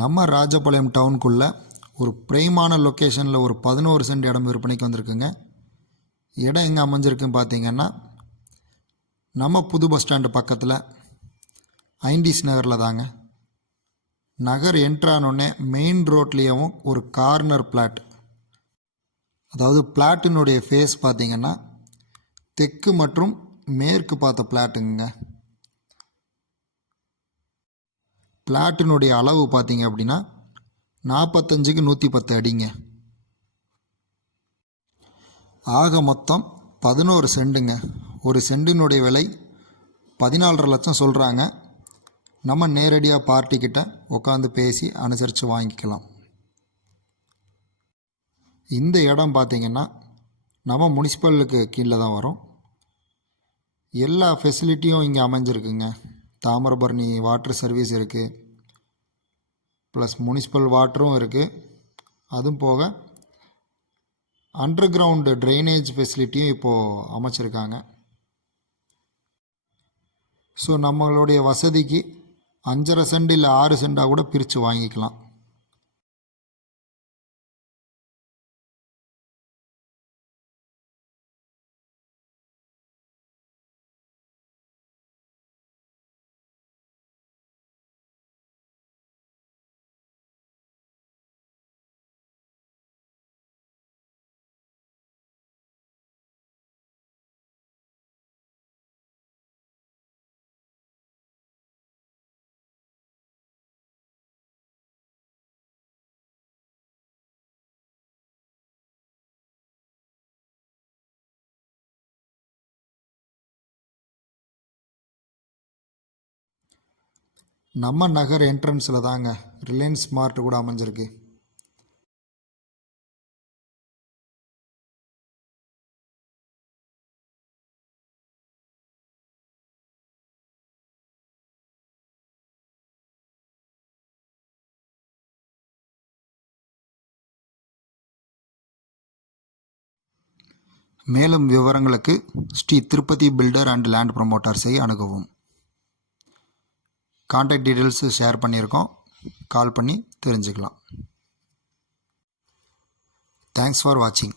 நம்ம ராஜபாளையம் டவுனுக்குள்ளே ஒரு பிரைமான லொக்கேஷனில் ஒரு 11 சென்ட் இடம் விற்பனைக்கு வந்திருக்குங்க. இடம் எங்கே அமைஞ்சிருக்குன்னு பார்த்தீங்கன்னா, நம்ம புது பஸ் ஸ்டாண்டு பக்கத்தில் ஐண்டிஸ் நகரில் தாங்க. நகர் என்ட்ரானோடனே மெயின் ரோட்லேயும் ஒரு கார்னர் பிளாட், அதாவது பிளாட்டினுடைய ஃபேஸ் பார்த்தீங்கன்னா தெற்கு மற்றும் மேற்கு பார்த்த பிளாட்டுங்க. பிளாட்டினுடைய அளவு பார்த்தீங்க அப்படின்னா 45க்கு 110 அடிங்க. ஆக மொத்தம் 11 சென்ட்டுங்க. ஒரு சென்டினுடைய விலை 14.5 லட்சம் சொல்கிறாங்க. நம்ம நேரடியாக பார்ட்டிக்கிட்ட உட்காந்து பேசி அனுசரித்து வாங்கிக்கலாம். இந்த இடம் பார்த்திங்கன்னா நம்ம முனிசிபலுக்கு கீழே தான் வரும். எல்லா ஃபெசிலிட்டியும் இங்கே அமைஞ்சிருக்குங்க. தாமிரபரணி வாட்டர் சர்வீஸ் இருக்குது, ப்ளஸ் முனிசிபல் வாட்டரும் இருக்குது. அதுவும் போக அண்டர் கிரவுண்டு ட்ரைனேஜ் ஃபெசிலிட்டியும் இப்போது அமைச்சிருக்காங்க. ஸோ நம்மளுடைய வசதிக்கு 5.5 சென்ட் இல்லை 6 சென்டாக கூட பிரித்து வாங்கிக்கலாம். நம்ம நகர் என்ட்ரன்ஸில் தாங்க ரிலையன்ஸ் ஸ்மார்ட் கூட அமைஞ்சிருக்கு. மேலும் விவரங்களுக்கு Sri Tirupati builder and land ப்ரமோட்டர்ஸை அணுகவும். கான்டாக்ட் டீட்டெயில்ஸு ஷேர் பண்ணியிருக்கோம், கால் பண்ணி தெரிஞ்சுக்கலாம். தேங்க்ஸ் ஃபார் வாட்சிங்.